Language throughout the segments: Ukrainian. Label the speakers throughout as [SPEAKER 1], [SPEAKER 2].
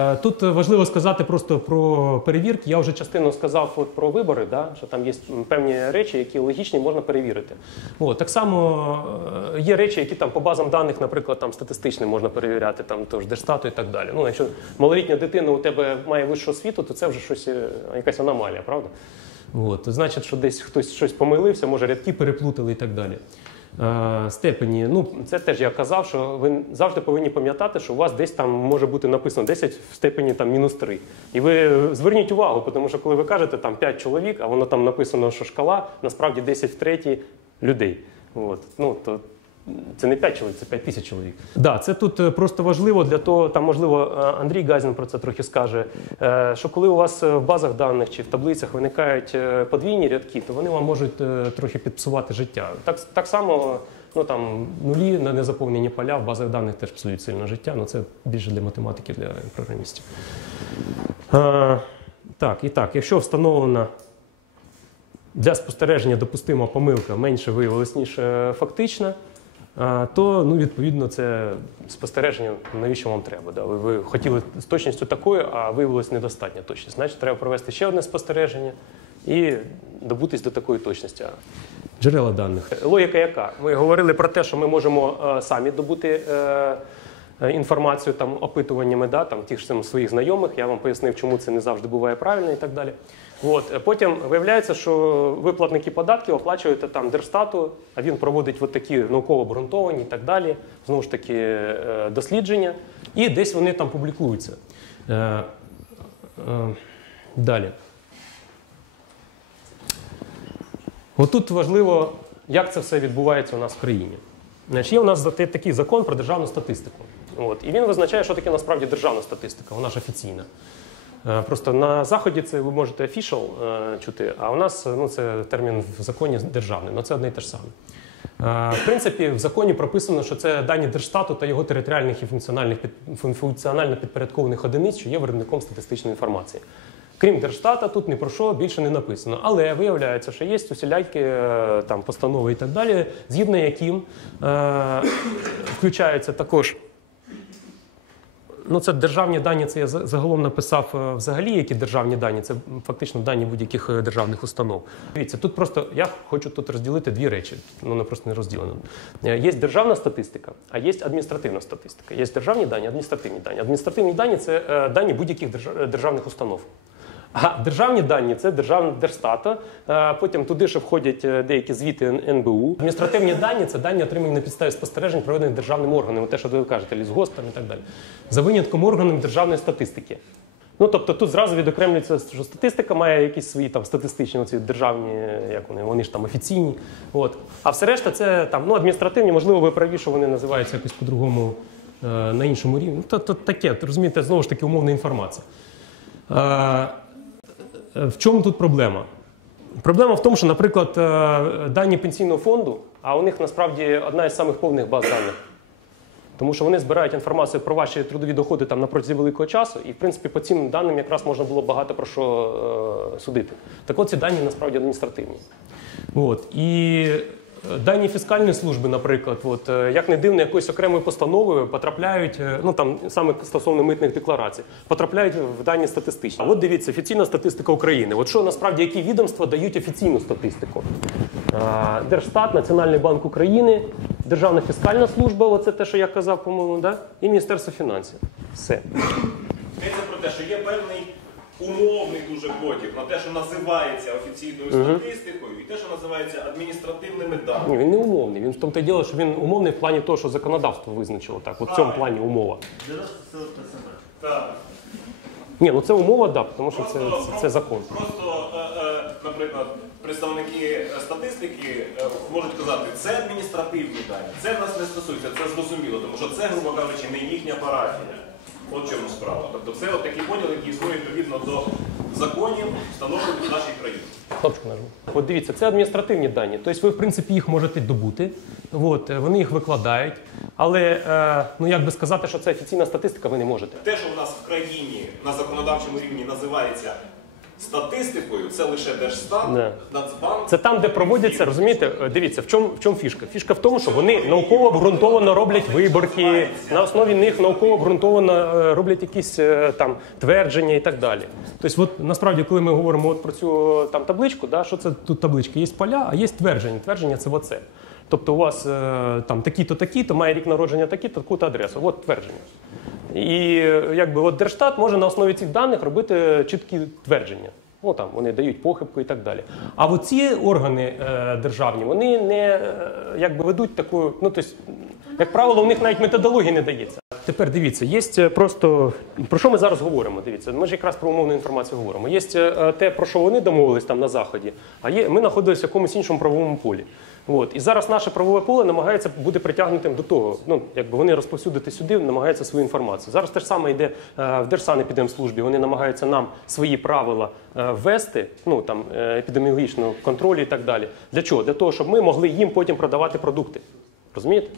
[SPEAKER 1] Е, Тут важливо сказати просто про перевірки. Я вже частину сказав от про вибори, да, що там є певні речі, які логічні можна перевірити. От, так само е, є речі, які там по базам даних, наприклад, там статистичним можна перевіряти, там тож Держстату і так далі. Ну, якщо малолітня дитина у тебе має вищу освіту, то це вже щось е, якась аномалія, правда? От, значить, що десь хтось щось помилився, може рядки переплутали і так далі. Е, Степені, ну це теж я казав, що ви завжди повинні пам'ятати, що у вас десь там може бути написано 10 в степені там мінус 3. І ви зверніть увагу, тому що коли ви кажете там 5 чоловік, а воно там написано, що шкала, насправді 10 в третій людей. От. Ну, то це не 5 чоловік, це 5 тисяч чоловік. Да, це тут е, просто важливо для того, там можливо е, Андрій Газін про це трохи скаже. е, Що коли у вас в базах даних чи в таблицях виникають подвійні рядки, то вони вам можуть трохи підпсувати життя. Так, так само. Ну там нулі на незаповнені поля в базах даних теж псують сильно життя. Ну це більше для математики, для програмістів. Е, так, і так, якщо встановлена для спостереження допустима помилка менше виявилась, ніж фактична, а, то ну, відповідно це спостереження, навіщо вам треба? Да? Ви, ви хотіли з точністю такою, а виявилось недостатня точність. Значить, треба провести ще одне спостереження і добутись до такої точності. Джерела даних. Логіка яка? Ми говорили про те, що ми можемо е, самі добути. Е, е, Інформацію там опитуваннями, да, там тих ж самих своїх знайомих. Я вам пояснив, чому це не завжди буває правильно і так далі. От е, потім виявляється, що ви платники податків оплачуєте там Держстату, а він проводить от такі науково обґрунтовані і так далі. Знову ж таки, е, дослідження, і десь вони там публікуються. Е, е, Далі. Отут важливо, як це все відбувається у нас в країні. Значить, є у нас такий закон про державну статистику. От, і він визначає, що таке насправді державна статистика, вона ж офіційна. Е, Просто на заході це ви можете official е, чути, а у нас ну, це термін в законі державний, але це одне і те ж саме. Е, В принципі, в законі прописано, що це дані Держстату та його територіальних і функціональних функціонально підпорядкованих одиниць, що є виробником статистичної інформації. Крім Держстата, тут ні про що більше не написано. Але виявляється, що є усілякі там постанови і так далі, згідно яким е, включаються також. Ну, це державні дані, це я загалом написав е, взагалі, які державні дані, це фактично дані будь-яких е, державних установ. Дивіться, тут просто я хочу тут розділити дві речі. Ну, не просто не розділено. Е, Є державна статистика, а є адміністративна статистика. Є державні дані, адміністративні дані. Адміністративні дані це дані будь-яких держ- державних установ. А державні дані це державна держстата. е, Потім туди ще входять е, деякі звіти НБУ. Адміністративні дані це дані, отримані на підставі спостережень, проведених державними органами, те, що ви кажете, лісгоспами і так далі. За винятком органів державної статистики. Ну тобто тут зразу відокремлюється, що статистика має якісь свої там статистичні оці державні, як вони, вони ж там офіційні. От. А все решта це там ну, адміністративні, можливо, ви праві, що вони називаються якось по-другому е, на іншому рівні. Ну, то, то таке, розумієте, знову ж таки, умовна інформація. Е, В чому тут проблема? Проблема в тому, що, наприклад, е, дані пенсійного фонду, а у них насправді одна із самих повних баз даних. Тому що вони збирають інформацію про ваші трудові доходи там на протязі великого часу, і в принципі по цим даним якраз можна було багато про що е, судити. Так от ці дані насправді адміністративні. От. І дані фіскальної служби, наприклад, от, е, як не дивно, якоюсь окремою постановою потрапляють, е, ну там саме стосовно митних декларацій, потрапляють в дані статистичні. А от дивіться, офіційна статистика України. От що насправді які відомства дають офіційну статистику? Е, Держстат, Національний банк України, Державна фіскальна служба, оце те, що я казав, по-моєму, да? і Міністерство фінансів. Все.
[SPEAKER 2] Йдеться про те, що є певний умовний дуже поділ на те, що називається офіційною статистикою, і те, що називається адміністративними даними.
[SPEAKER 1] Ні, він не умовний. Він в тому те діло, що він умовний в плані того, що законодавство визначило так. От в цьому плані умова.
[SPEAKER 2] Так.
[SPEAKER 1] Ні, ну це умова, да, тому що це,
[SPEAKER 2] Просто-
[SPEAKER 1] це, це закон.
[SPEAKER 2] Просто, е, е, наприклад, представники е, статистики е, можуть казати, це адміністративні дані, це нас не стосується, це зрозуміло, тому що це, грубо кажучи, не їхня парафія. От в чому справа. Тобто це от такий поділ, який існує відповідно до законів, встановлених в нашій країні.
[SPEAKER 1] Кнопочку нажму. От дивіться, це адміністративні дані. Тобто ви, в принципі, їх можете добути. От, е, вони їх викладають. Але е, ну як би сказати, що це офіційна статистика, ви не можете.
[SPEAKER 2] Те, що в нас в країні на законодавчому рівні називається Статистикою це лише Держстат,
[SPEAKER 1] Да.
[SPEAKER 2] Нацбанк.
[SPEAKER 1] Це там, де проводяться, розумієте, дивіться, в чому, в чому фішка? Фішка в тому, що вони науково обґрунтовано роблять виборки, на основі них науково обґрунтовано е, роблять якісь е, там твердження і так далі. Тобто, от насправді, коли ми говоримо от про цю е, там табличку, да, що це тут табличка? Є поля, а є твердження. Твердження це оце. Тобто у вас е, там такі-то, такі-то, має рік народження такі-то, таку-то адресу. От твердження. І е, якби от Держстат може на основі цих даних робити чіткі твердження. Ну там вони дають похибку і так далі. А от ці органи е, державні вони не е, якби ведуть таку, ну тобто, як правило, у них навіть методології не дається. Тепер дивіться, є просто про що ми зараз говоримо? Дивіться, ми ж якраз про умовну інформацію говоримо. Є е, те, про що вони домовились там на заході, а є ми знаходилися в якомусь іншому правовому полі. От. І зараз наше правове поле намагається бути притягнутим до того. Ну, якби вони розповсюдити сюди, намагаються свою інформацію. Зараз те ж саме йде е, в Держсанепідемслужбі. Вони намагаються нам свої правила е, ввести, ну там е, епідеміологічного контролю і так далі. Для чого? Для того, щоб ми могли їм потім продавати продукти. Розумієте?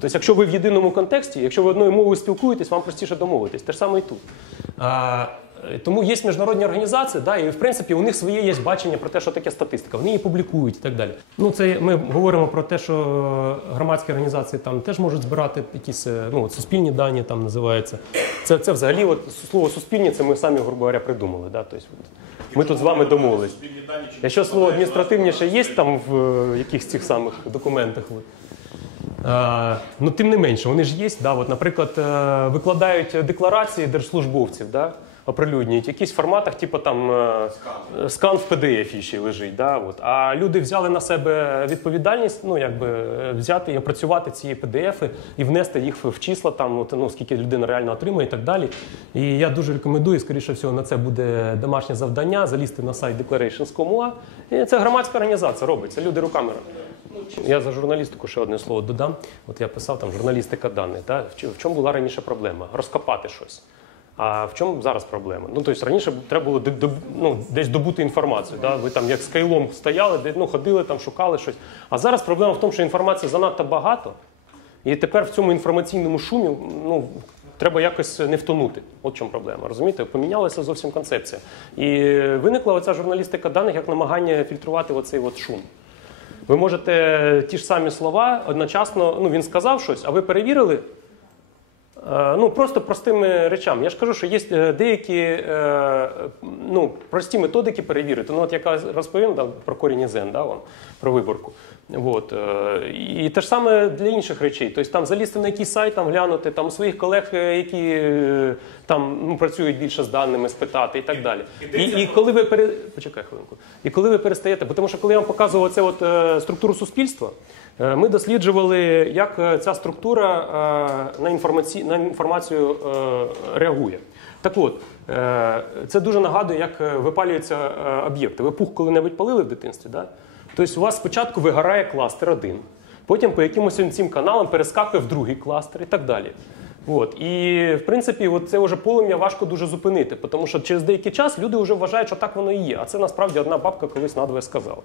[SPEAKER 1] Тобто, якщо ви в єдиному контексті, якщо ви одною мовою спілкуєтесь, вам простіше домовитись. Те ж саме і тут. А, е, тому є міжнародні організації, да, і в принципі у них своє є бачення про те, що таке статистика. Вони її публікують і так далі. Ну, це ми говоримо про те, що громадські організації там теж можуть збирати якісь е, ну, от суспільні дані, там називається. Це, це взагалі от, слово суспільні, це ми самі, грубо говоря, придумали. Да? Тобто, от, ми тут з вами домовились. Якщо слово адміністративніше є там в е, якихось цих самих документах. От. Е, ну, тим не менше, вони ж є. Да, от, наприклад, викладають декларації держслужбовців, да, оприлюднюють в якихось форматах, типу там е, скан в PDF ще лежить. Да, от. А люди взяли на себе відповідальність, ну якби е, взяти і опрацювати ці PDF і внести їх в числа, там, от, ну, скільки людина реально отримує і так далі. І я дуже рекомендую, скоріше всього, на це буде домашнє завдання, залізти на сайт Declarations.com.ua. І це громадська організація робить, це люди руками. Я за журналістику ще одне слово додам. От я писав там журналістика даних. Да? В чому була раніше проблема? Розкопати щось. А в чому зараз проблема? Ну, тобто раніше треба було ну, десь добути інформацію. Да? Ви там як з кайлом стояли, де, ну, ходили, там, шукали щось. А зараз проблема в тому, що інформації занадто багато, і тепер в цьому інформаційному шумі ну, треба якось не втонути. От чому проблема. Розумієте? Помінялася зовсім концепція. І виникла оця журналістика даних як намагання фільтрувати оцей от шум. Ви можете ті ж самі слова одночасно, ну він сказав щось, а ви перевірили. Е, Ну, просто простими речами. Я ж кажу, що є е, деякі е, ну, прості методики перевірити. Ну, от яка розповім да, про корінь зен, да, вам, про виборку. От, і те ж саме для інших речей. Тобто там залізти на якийсь сайт, там глянути, там у своїх колег, які там ну, працюють більше з даними, спитати і так далі. І, і коли ви пере... Почекай хвилинку. І коли ви перестаєте, бо тому що коли я вам показував це от, структуру суспільства, ми досліджували, як ця структура на, інформаці... на інформацію е, реагує. Так от, е, це дуже нагадує, як е, випалюються об'єкти. Ви пух коли-небудь палили в дитинстві? Да? Тобто у вас спочатку вигорає кластер один, потім по якимось цим каналам перескакує в другий кластер і так далі. От. І в принципі, от це вже полум'я важко дуже зупинити, тому що через деякий час люди вже вважають, що так воно і є. А це насправді одна бабка колись надвоє сказала.